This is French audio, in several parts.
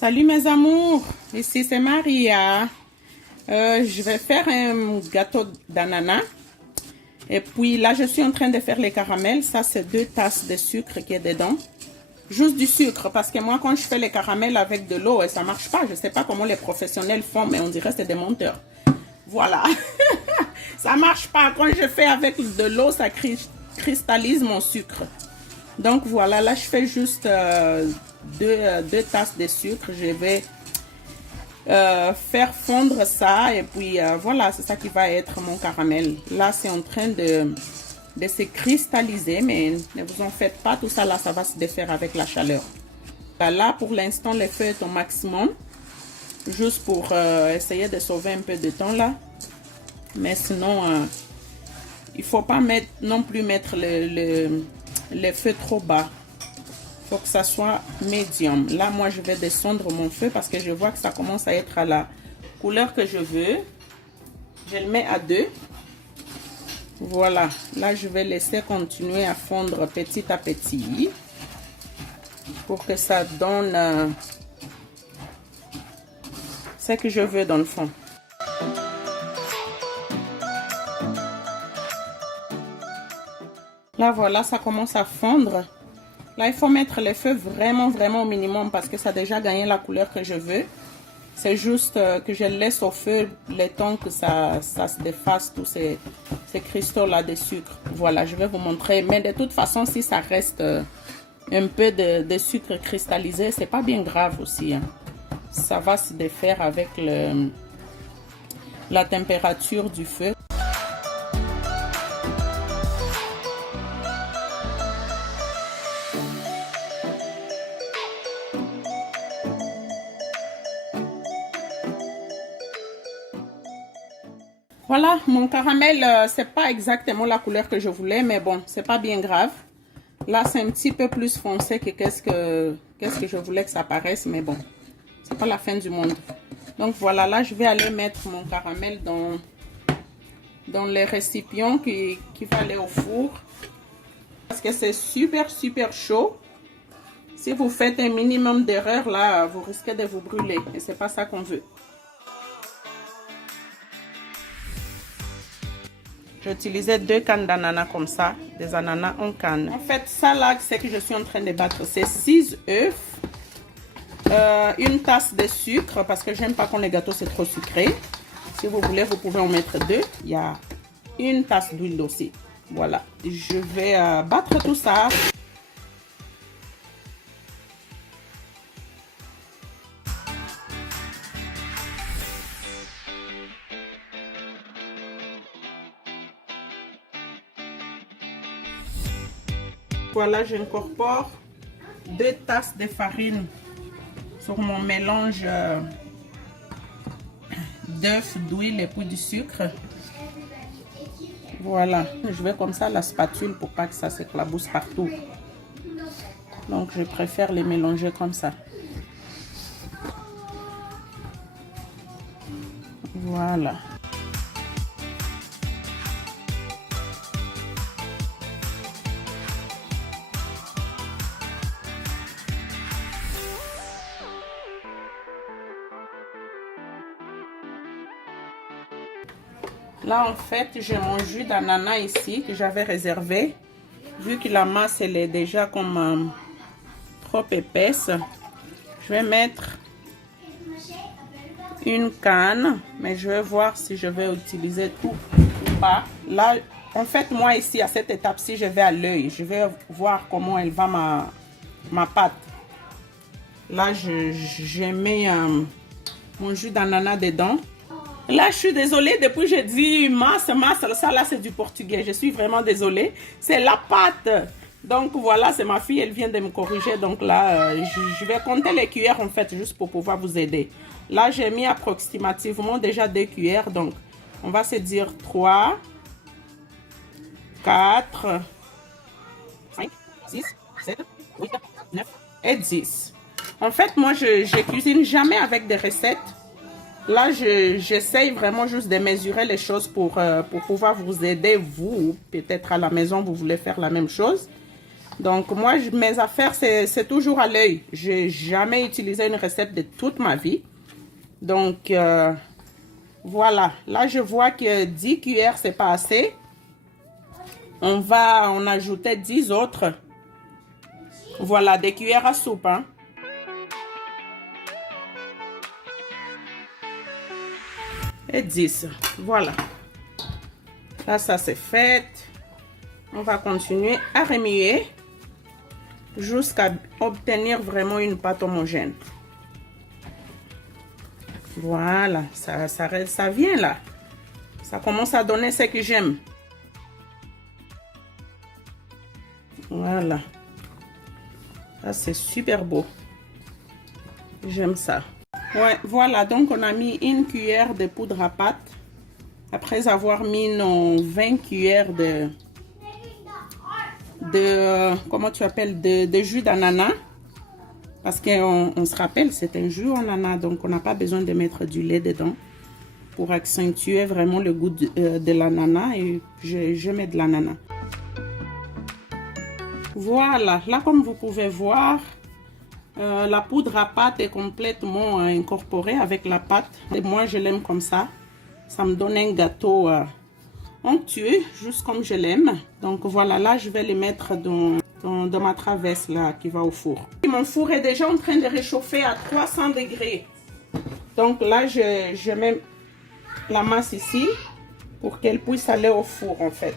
Salut mes amours, ici c'est Maria. Je vais faire un gâteau d'ananas. Et puis là, je suis en train de faire les caramels. Ça, c'est 2 tasses de sucre qui est dedans. Juste du sucre, parce que moi, quand je fais les caramels avec de l'eau, ça marche pas. Je sais pas comment les professionnels font, mais on dirait que c'est des menteurs. Voilà. Ça marche pas. Quand je fais avec de l'eau, ça cristallise mon sucre. Donc voilà, là, je fais juste deux tasses de sucre. Je vais faire fondre ça et puis voilà, c'est ça qui va être mon caramel. Là, c'est en train de se cristalliser, mais ne vous en faites pas, tout ça là, ça va se défaire avec la chaleur. Là, pour l'instant, le feu est au maximum, juste pour essayer de sauver un peu de temps là. Mais sinon, il faut pas non plus mettre le feu trop bas. Il faut que ça soit médium. Là, moi, je vais descendre mon feu parce que je vois que ça commence à être à la couleur que je veux. Je le mets à 2. Voilà. Là, je vais laisser continuer à fondre petit à petit pour que ça donne ce que je veux dans le fond. Là, voilà, ça commence à fondre. Là, il faut mettre le feu vraiment au minimum parce que ça a déjà gagné la couleur que je veux. C'est juste que je laisse au feu le temps que ça se défasse, tous ces cristaux-là de sucre. Voilà, je vais vous montrer. Mais de toute façon, si ça reste un peu de sucre cristallisé, c'est pas bien grave aussi. Hein. Ça va se défaire avec la température du feu. Voilà, mon caramel, c'est pas exactement la couleur que je voulais, mais bon, c'est pas bien grave. Là, c'est un petit peu plus foncé que qu'est-ce que je voulais que ça paraisse, mais bon, c'est pas la fin du monde. Donc voilà, là, je vais aller mettre mon caramel dans les récipients qui va aller au four. Parce que c'est super chaud. Si vous faites un minimum d'erreur, là, vous risquez de vous brûler. Et c'est pas ça qu'on veut. J'ai utilisé 2 cannes d'ananas comme ça, des ananas en canne. En fait, ça là, c'est que je suis en train de battre, c'est 6 œufs, 1 tasse de sucre, parce que j'aime pas quand les gâteaux c'est trop sucré. Si vous voulez, vous pouvez en mettre 2. Il y a 1 tasse d'huile aussi. Voilà, je vais battre tout ça. Voilà, j'incorpore 2 tasses de farine sur mon mélange d'œufs, d'huile et puis du sucre. Voilà, je vais comme ça la spatule pour pas que ça s'éclabousse partout. Donc, je préfère les mélanger comme ça. Voilà. Là, en fait, j'ai mon jus d'ananas ici que j'avais réservé. Vu que la masse, elle est déjà comme trop épaisse, je vais mettre 1 canne. Mais je vais voir si je vais utiliser tout ou pas. Là, en fait, moi ici, à cette étape-ci, je vais à l'œil. Je vais voir comment elle va ma pâte. Là, je mets mon jus d'ananas dedans. Là, je suis désolée, depuis j'ai dit masse, ça là c'est du portugais. Je suis vraiment désolée. C'est la pâte. Donc voilà, c'est ma fille, elle vient de me corriger. Donc là, je vais compter les cuillères en fait, juste pour pouvoir vous aider. Là, j'ai mis approximativement déjà 2 cuillères. Donc, on va se dire 3, 4, 5, 6, 7, 8, 9 et 10. En fait, moi, je cuisine jamais avec des recettes. Là, j'essaye vraiment juste de mesurer les choses pour pouvoir vous aider, vous. Peut-être à la maison, vous voulez faire la même chose. Donc, moi, mes affaires, c'est toujours à l'œil. J'ai jamais utilisé une recette de toute ma vie. Donc, voilà. Là, je vois que 10 cuillères, c'est pas assez. On va en ajouter 10 autres. Voilà, des cuillères à soupe, hein. Et 10. Voilà. Là, ça c'est fait. On va continuer à remuer jusqu'à obtenir vraiment une pâte homogène. Voilà, ça vient là. Ça commence à donner ce que j'aime. Voilà. Ça, c'est super beau. J'aime ça. Ouais, voilà, donc on a mis une cuillère de poudre à pâte. Après avoir mis nos 20 cuillères comment tu appelles, de jus d'ananas. Parce qu'on se rappelle, c'est un jus en ananas, donc on n'a pas besoin de mettre du lait dedans. Pour accentuer vraiment le goût de l'ananas, et je mets de l'ananas. Voilà, là comme vous pouvez voir, la poudre à pâte est complètement incorporée avec la pâte. Et moi, je l'aime comme ça. Ça me donne un gâteau onctueux, juste comme je l'aime. Donc voilà, là, je vais les mettre dans ma traverse là, qui va au four. Mon four est déjà en train de réchauffer à 300 degrés. Donc là, je mets la masse ici pour qu'elle puisse aller au four en fait.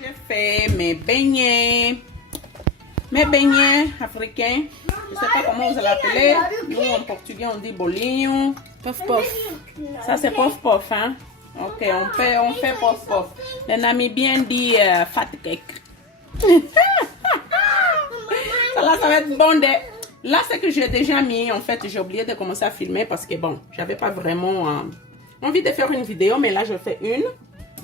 J'ai fait mes beignets africains. Je ne sais pas comment vous allez l'appeler. Nous en portugais on dit bolinho. Pof pof. Ça c'est pof pof, hein. Ok, on fait pof pof. Les Namibiens disent fat cake. Ça va être bon. Là, c'est que j'ai déjà mis. En fait, j'ai oublié de commencer à filmer parce que bon, j'avais pas vraiment envie de faire une vidéo, mais là, je fais une.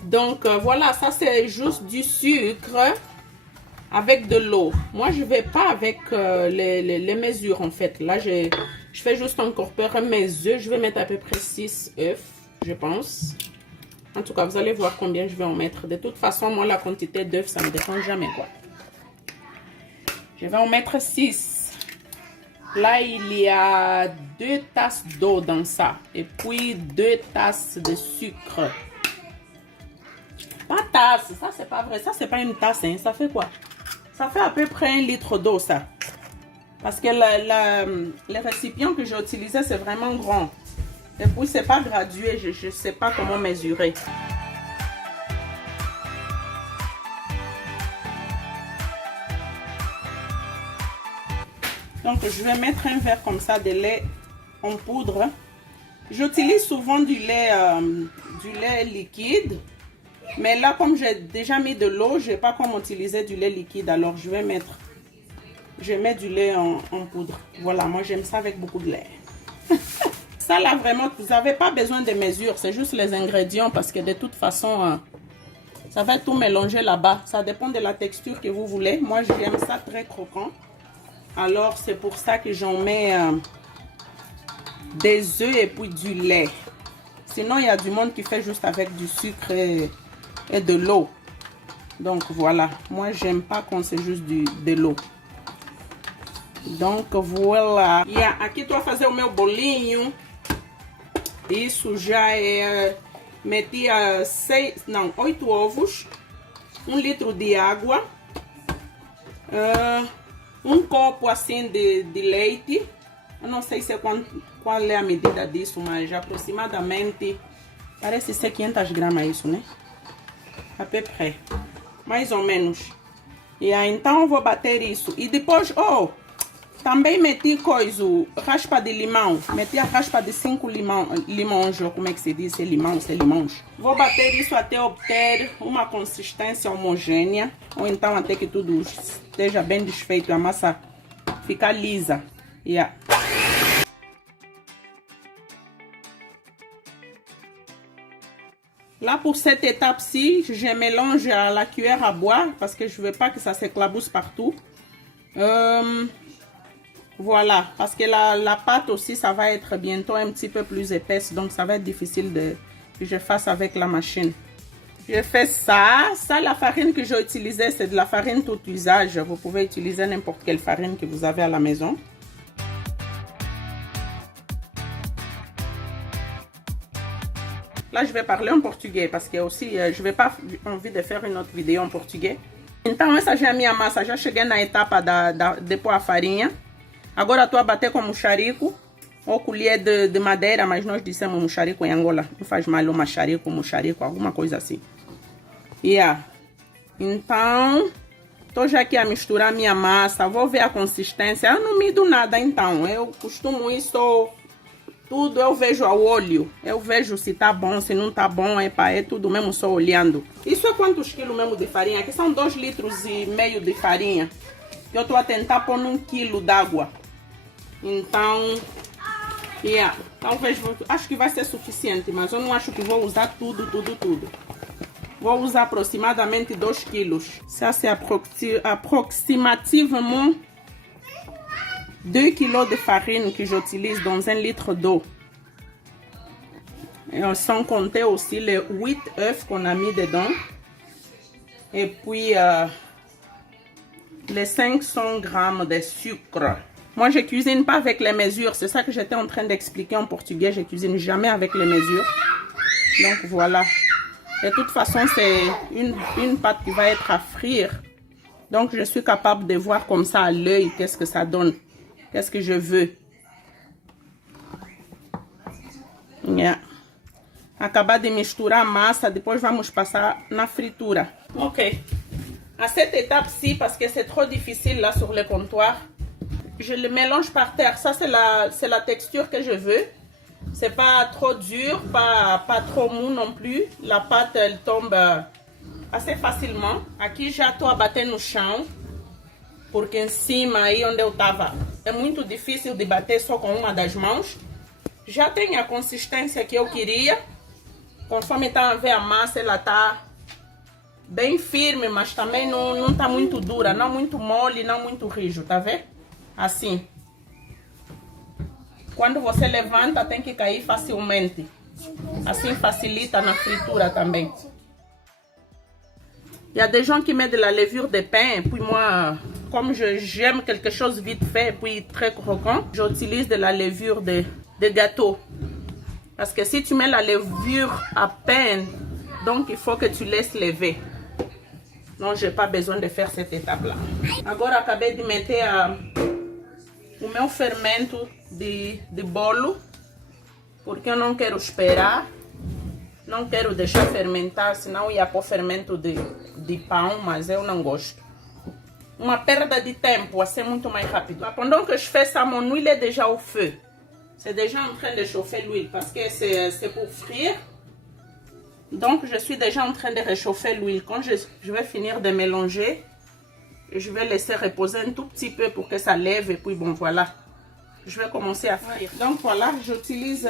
Donc, voilà, ça c'est juste du sucre avec de l'eau. Moi, je vais pas avec les mesures en fait. Là, je fais juste incorporer mes œufs. Je vais mettre à peu près 6 œufs, je pense. En tout cas, vous allez voir combien je vais en mettre. De toute façon, moi, la quantité d'œufs, ça ne me dépend jamais, quoi. Je vais en mettre 6. Là, il y a 2 tasses d'eau dans ça. Et puis 2 tasses de sucre. Pas tasse, ça c'est pas vrai. Ça, c'est pas une tasse, hein. Ça fait quoi? Ça fait à peu près 1 litre d'eau, ça. Parce que le récipient que j'ai utilisé, c'est vraiment grand. Et puis, c'est pas gradué. Je ne sais pas comment mesurer. Donc, je vais mettre un verre comme ça de lait en poudre. J'utilise souvent du lait liquide. Mais là, comme j'ai déjà mis de l'eau, je n'ai pas comment utiliser du lait liquide. Alors, je vais mettre du lait en poudre. Voilà, moi, j'aime ça avec beaucoup de lait. Ça, là, vraiment, vous n'avez pas besoin de mesure. C'est juste les ingrédients parce que de toute façon, ça va tout mélanger là-bas. Ça dépend de la texture que vous voulez. Moi, j'aime ça très croquant. Alors, c'est pour ça que j'en mets des œufs et puis du lait. Sinon, il y a du monde qui fait juste avec du sucre et de l'eau. Donc, voilà. Moi, j'aime pas quand c'est juste de l'eau. Donc, voilà. Aqui estou a fazer o meu bolinho. Isso já é... Meti 8 ovos. 1 litro de água. Um copo assim de leite. Eu não sei se qual é a medida disso, mas aproximadamente parece ser 500 gramas isso, né? A peu près. Mais ou menos. E aí, então eu vou bater isso. E depois, também meti raspa de limão. Meti a raspa de 5 limões, ou como é que se diz? Limões. Vou bater isso até obter uma consistência homogênea. Ou então até que tudo esteja bem desfeito e a massa ficar lisa. Là, pour cette étape-ci, je mélange à la cuillère à boire parce que je ne veux pas que ça s'éclabousse partout. Voilà, parce que la pâte aussi, ça va être bientôt un petit peu plus épaisse. Donc, ça va être difficile que je fasse avec la machine. Je fais ça. Ça, la farine que j'ai utilisée, c'est de la farine tout usage. Vous pouvez utiliser n'importe quelle farine que vous avez à la maison. Là, je vais parler en portugais parce que aussi, je n'ai pas envie de faire une autre vidéo en português. Então, essa já é a minha massa. Já cheguei na etapa de pôr a farinha. Agora estou a bater com muxarico ou colher de madeira, mas nós dissemos muxarico em Angola. Não faz mal o muxarico, alguma coisa assim. Yeah. Então, estou já aqui a misturar minha massa. Vou ver a consistência. Eu não mido nada, então. Eu costumo isso... Tudo eu vejo ao olho. Eu vejo se tá bom, se não tá bom. É tudo mesmo só olhando. Isso é quantos quilos mesmo de farinha? Aqui são 2,5 litros de farinha. Eu tô a tentar pôr num quilo d'água. Então, yeah. Talvez, acho que vai ser suficiente. Mas eu não acho que vou usar tudo. Vou usar aproximadamente 2 quilos. Ça c'est approximativement 2 kilos de farine que j'utilise dans 1 litre d'eau. Sans compter aussi les 8 œufs qu'on a mis dedans. Et puis les 500 grammes de sucre. Moi, je cuisine pas avec les mesures. C'est ça que j'étais en train d'expliquer en portugais. Je cuisine jamais avec les mesures. Donc voilà. De toute façon, c'est une pâte qui va être à frire. Donc je suis capable de voir comme ça à l'œil qu'est-ce que ça donne. Qu'est-ce que je veux? Yeah. Acabar de misturar a massa, depois vamos passar na fritura. Ok. À cette étape-ci, parce que c'est trop difficile là sur le comptoir, je le mélange par terre. Ça, c'est la texture que je veux. C'est pas trop dur, pas trop mou non plus. La pâte, elle tombe assez facilement. Aqui já estou a bater no chão. Porque em cima, aí onde eu estava, é muito difícil de bater só com uma das mãos. Já tem a consistência que eu queria. Conforme está a ver a massa, ela está bem firme, mas também não está muito dura. Não muito mole, não muito rijo, tá vendo? Assim. Quando você levanta, tem que cair facilmente. Assim facilita na fritura também. Il y a des gens qui mettent de la levure de pain, puis moi, comme j'aime quelque chose vite fait, puis très croquant, j'utilise de la levure de gâteau. Parce que si tu mets la levure à pain, donc il faut que tu laisses lever. Donc, je n'ai pas besoin de faire cette étape-là. Agora, acabei de meter o meu fermento de bolo, porque eu não quero esperar. Não quero deixar fermentar, senão ia pôr fermento de pão, mas eu não gosto. Uma perda de tempo, assim muito mais rápido. Pendant que je fais ça, mon huile est déjà au feu. C'est déjà en train de chauffer l'huile parce que c'est pour frire. Donc, je suis déjà en train de réchauffer l'huile. Quand je vais finir de mélanger, je vais laisser reposer un tout petit peu pour que ça lève. Et puis, bon, voilà. Je vais commencer à frire. Donc, voilà, j'utilise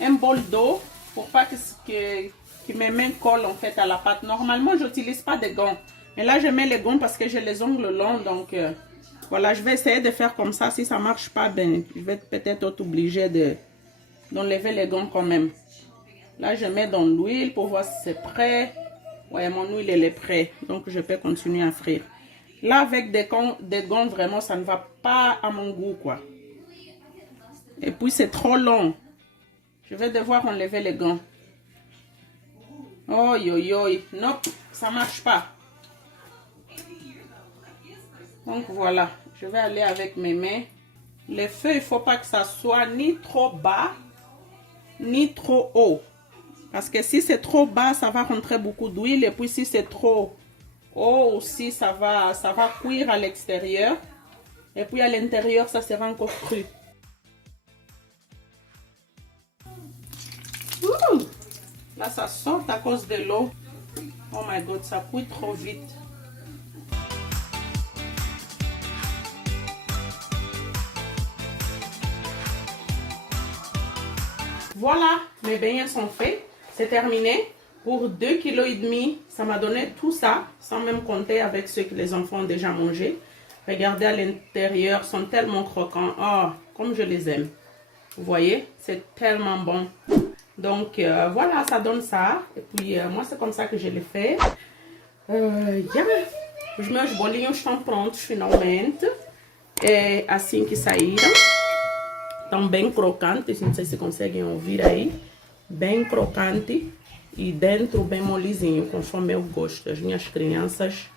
un bol d'eau. Pour pas que mes mains collent en fait à la pâte. Normalement, je n'utilise pas de gants. Mais là, je mets les gants parce que j'ai les ongles longs. Donc, voilà, je vais essayer de faire comme ça. Si ça ne marche pas, ben, je vais peut-être être obligée d'enlever les gants quand même. Là, je mets dans l'huile pour voir si c'est prêt. Ouais, mon huile, elle est prête. Donc, je peux continuer à frire. Là, avec des gants, vraiment, ça ne va pas à mon goût, quoi. Et puis, c'est trop long. Je vais devoir enlever les gants. Oh, yo, yo. Non, ça ne marche pas. Donc, voilà. Je vais aller avec mes mains. Le feu, il ne faut pas que ça soit ni trop bas, ni trop haut. Parce que si c'est trop bas, ça va rentrer beaucoup d'huile. Et puis, si c'est trop haut aussi, ça va cuire à l'extérieur. Et puis, à l'intérieur, ça sera encore cru. Là, ça sort à cause de l'eau. Oh my god, ça cuit trop vite. Voilà, mes beignets sont faits. C'est terminé. Pour 2,5 kg, ça m'a donné tout ça, sans même compter avec ce que les enfants ont déjà mangé. Regardez à l'intérieur, sont tellement croquants. Oh, comme je les aime. Vous voyez, c'est tellement bon. Donc, voilà, ça donne ça. Et puis, moi, c'est comme ça que je le fais. Os meus bolinhos estão prontos, finalmente. É assim que saíram. Estão bem crocantes, não sei se conseguem ouvir aí. Bem crocante e dentro bem molezinho, conforme eu gosto. As minhas crianças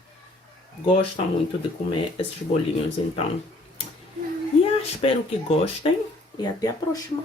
gostam muito de comer esses bolinhos, então. Espero que gostem e até a próxima.